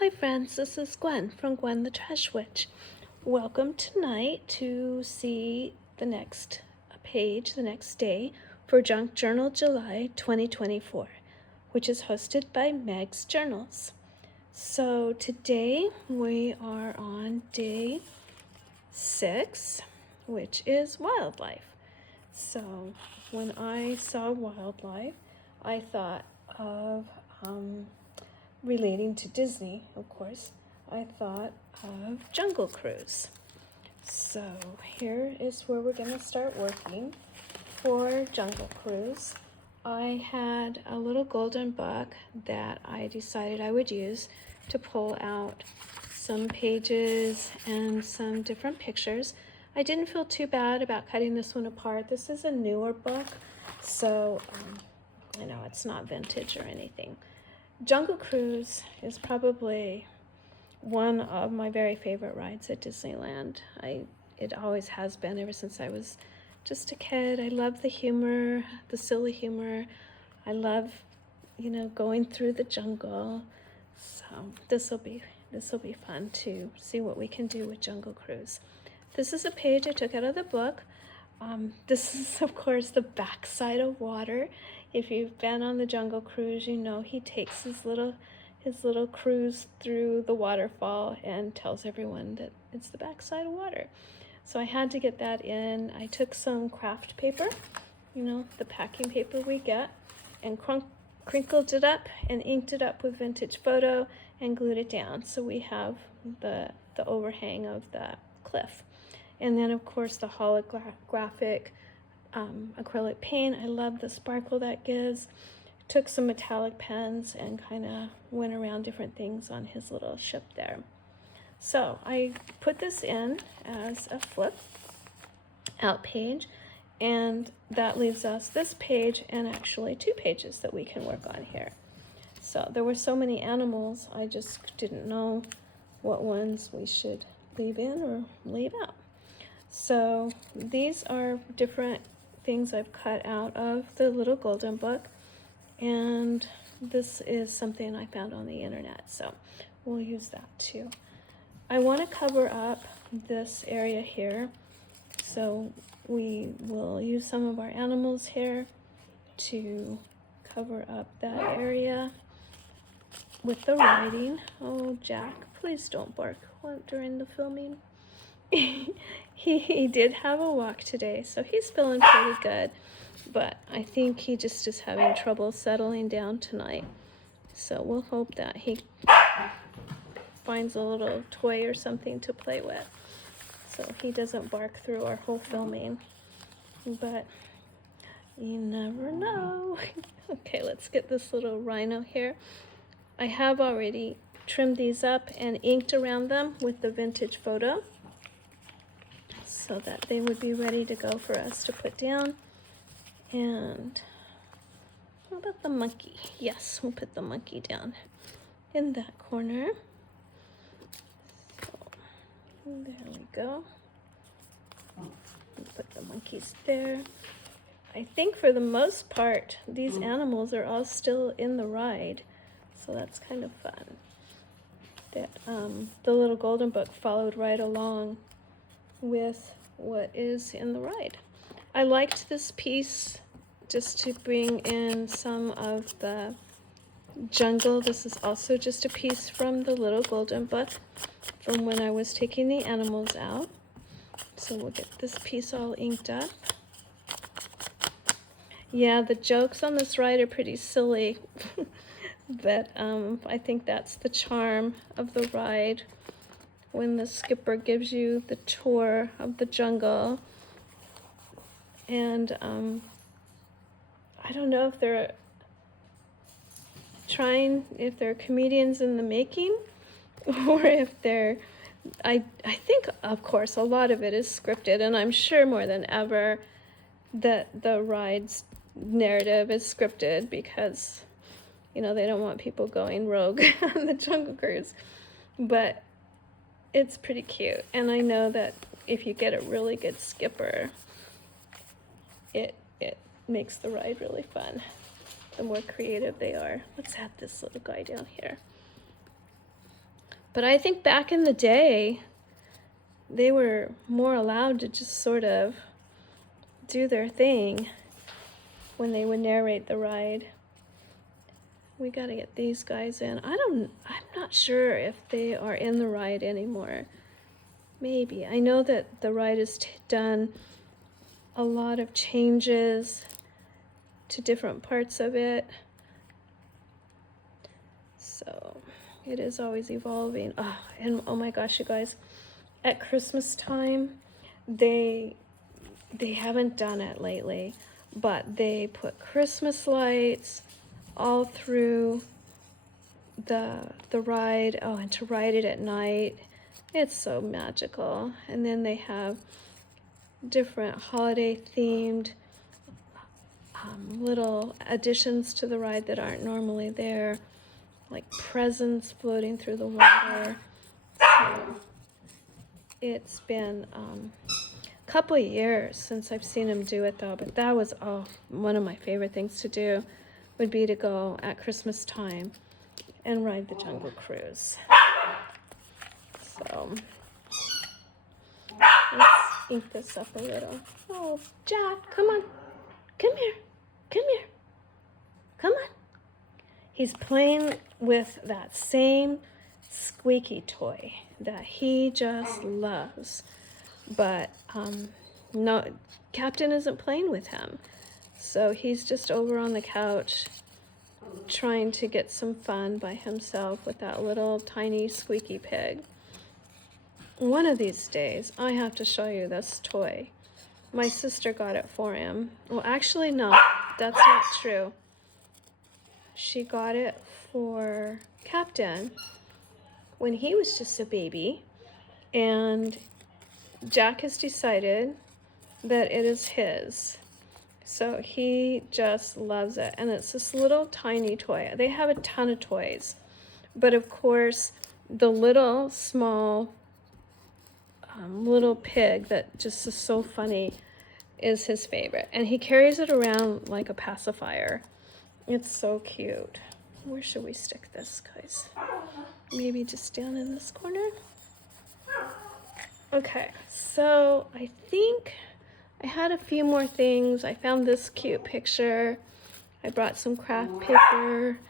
Hi friends, this is Gwen from Gwen the Trash Witch. Welcome tonight to see the next page, the next day for Junk Journal July 2024, which is hosted by Meg's Journals. So today we are on day 6, which is wildlife. So when I saw wildlife, I thought of relating to Disney, of course, I thought of Jungle Cruise. So here is where we're going to start working for Jungle Cruise. I had a little golden book that I decided I would use to pull out some pages and some different pictures. I didn't feel too bad about cutting this one apart. This is a newer book, so I know it's not vintage or anything. Jungle Cruise is probably one of my very favorite rides at Disneyland. It always has been ever since I was just a kid. I love the humor, the silly humor. I love, going through the jungle. So this will be fun to see what we can do with Jungle Cruise. This is a page I took out of the book. This is, of course, the backside of water. If you've been on the Jungle Cruise, you know he takes his little cruise through the waterfall and tells everyone that it's the backside of water. So I had to get that in. I took some craft paper, the packing paper we get, and crinkled it up and inked it up with vintage photo and glued it down. So we have the overhang of the cliff. And then, of course, the holographic acrylic paint. I love the sparkle that gives. Took some metallic pens and kind of went around different things on his little ship there. So I put this in as a flip out page, and that leaves us this page and actually 2 pages that we can work on here. So there were so many animals, I just didn't know what ones we should leave in or leave out. So these are different things I've cut out of the little golden book, and this is something I found on the internet, so we'll use that too. I want to cover up this area here, so we will use some of our animals here to cover up that area with the writing. Oh, Jack, please don't bark during the filming. He did have a walk today, so he's feeling pretty good, but I think he just is having trouble settling down tonight. So we'll hope that he finds a little toy or something to play with so he doesn't bark through our whole filming, but you never know. Okay, let's get this little rhino here. I have already trimmed these up and inked around them with the vintage photo, so that they would be ready to go for us to put down. And how about the monkey? Yes, we'll put the monkey down in that corner. So there we go. We'll put the monkeys there. I think for the most part, these animals are all still in the ride, so that's kind of fun. That the little golden book followed right along with what is in the ride. I liked this piece just to bring in some of the jungle. This is also just a piece from the little golden book from when I was taking the animals out. So we'll get this piece all inked up. Yeah, the jokes on this ride are pretty silly, but I think that's the charm of the ride. When the skipper gives you the tour of the jungle, and I don't know if they're comedians in the making, or if they're, I think, of course, a lot of it is scripted, and I'm sure more than ever that the ride's narrative is scripted because, they don't want people going rogue on the Jungle Cruise. But it's pretty cute, and I know that if you get a really good skipper, it makes the ride really fun, the more creative they are. Let's add this little guy down here. But I think back in the day, they were more allowed to just sort of do their thing when they would narrate the ride. We gotta get these guys in. I'm not sure if they are in the ride anymore. Maybe. I know that the ride has done a lot of changes to different parts of it. So it is always evolving. Oh, and oh my gosh, you guys, at Christmas time, they haven't done it lately, but they put Christmas lights all through the ride. Oh, and to ride it at night, it's so magical. And then they have different holiday themed little additions to the ride that aren't normally there, like presents floating through the water. So it's been a couple of years since I've seen him do it though, but that was one of my favorite things to do would be to go at Christmas time and ride the Jungle Cruise. So let's ink this up a little. Oh, Jack, come on. Come here. Come here. Come on. He's playing with that same squeaky toy that he just loves. But no, Captain isn't playing with him. So he's just over on the couch trying to get some fun by himself with that little tiny squeaky pig. One of these days, I have to show you this toy. My sister got it for him. Well, actually, no, that's not true. She got it for Captain when he was just a baby, and Jack has decided that it is his. So he just loves it, and it's this little tiny toy. They have a ton of toys, but of course, the little small little pig that just is so funny is his favorite, and he carries it around like a pacifier. It's so cute. Where should we stick this, guys? Maybe just down in this corner? Okay, so I think I had a few more things. I found this cute picture. I brought some craft paper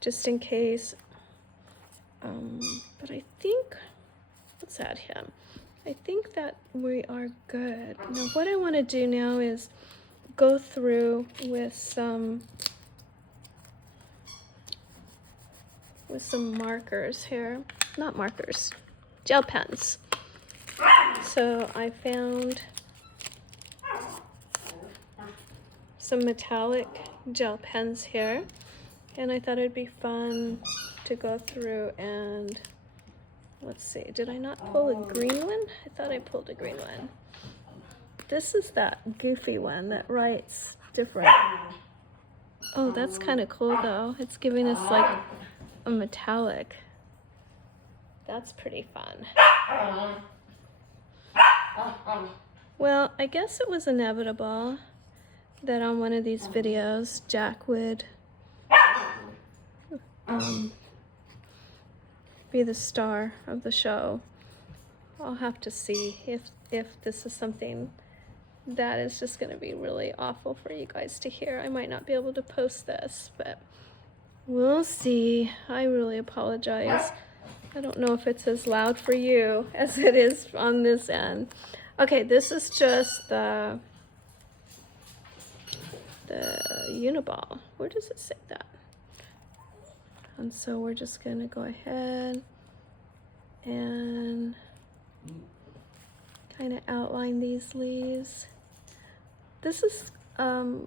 just in case. But I think, let's add him. I think that we are good. Now what I want to do now is go through with some markers here. Not markers, gel pens. So I found some metallic gel pens here, and I thought it'd be fun to go through and let's see, did I not pull a green one? I thought I pulled a green one. This is that goofy one that writes different. Oh, that's kind of cool though. It's giving us like a metallic. That's pretty fun. Well, I guess it was inevitable that on one of these videos, Jack would be the star of the show. I'll have to see if this is something that is just going to be really awful for you guys to hear. I might not be able to post this, but we'll see. I really apologize. I don't know if it's as loud for you as it is on this end. Okay, this is just the Uniball. Where does it say that? And so we're just going to go ahead and kind of outline these leaves. This is kind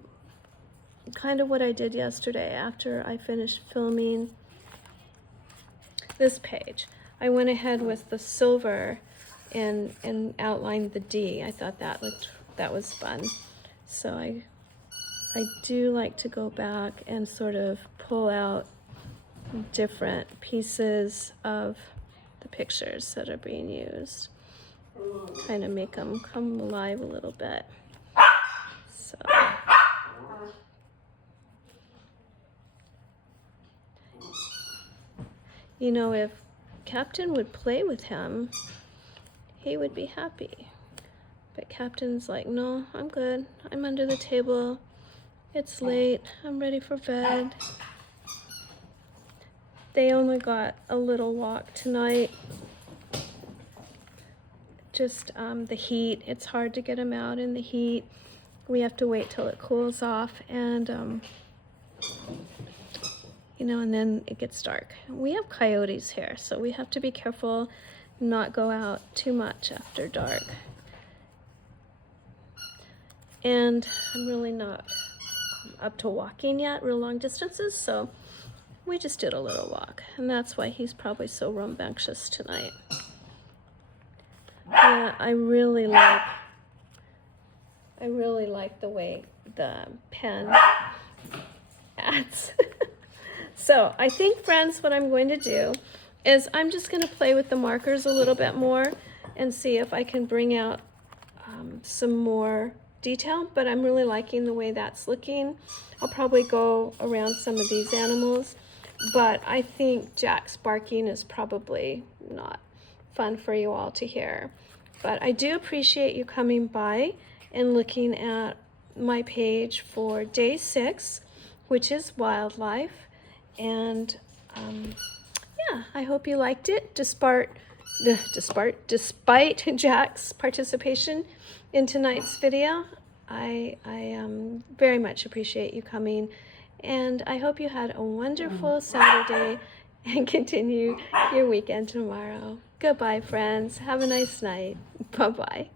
of what I did yesterday after I finished filming this page. I went ahead with the silver and outlined the D. I thought that was fun. So I do like to go back and sort of pull out different pieces of the pictures that are being used, kind of make them come alive a little bit. So you know, if Captain would play with him, he would be happy. But Captain's like, no, I'm good. I'm under the table. It's late. I'm ready for bed. They only got a little walk tonight. Just the heat. It's hard to get them out in the heat. We have to wait till it cools off, and you know, and then it gets dark. We have coyotes here, so we have to be careful not go out too much after dark. And I'm really not up to walking yet, real long distances, so we just did a little walk, and that's why he's probably so rambunctious tonight. Yeah, I really like the way the pen adds. So I think, friends, what I'm going to do is I'm just going to play with the markers a little bit more and see if I can bring out some more detail, but I'm really liking the way that's looking. I'll probably go around some of these animals, but I think Jack's barking is probably not fun for you all to hear. But I do appreciate you coming by and looking at my page for day 6, which is wildlife. And yeah, I hope you liked it, despite Jack's participation in tonight's video. I very much appreciate you coming, and I hope you had a wonderful Saturday and continue your weekend tomorrow. Goodbye, friends. Have a nice night. Bye-bye.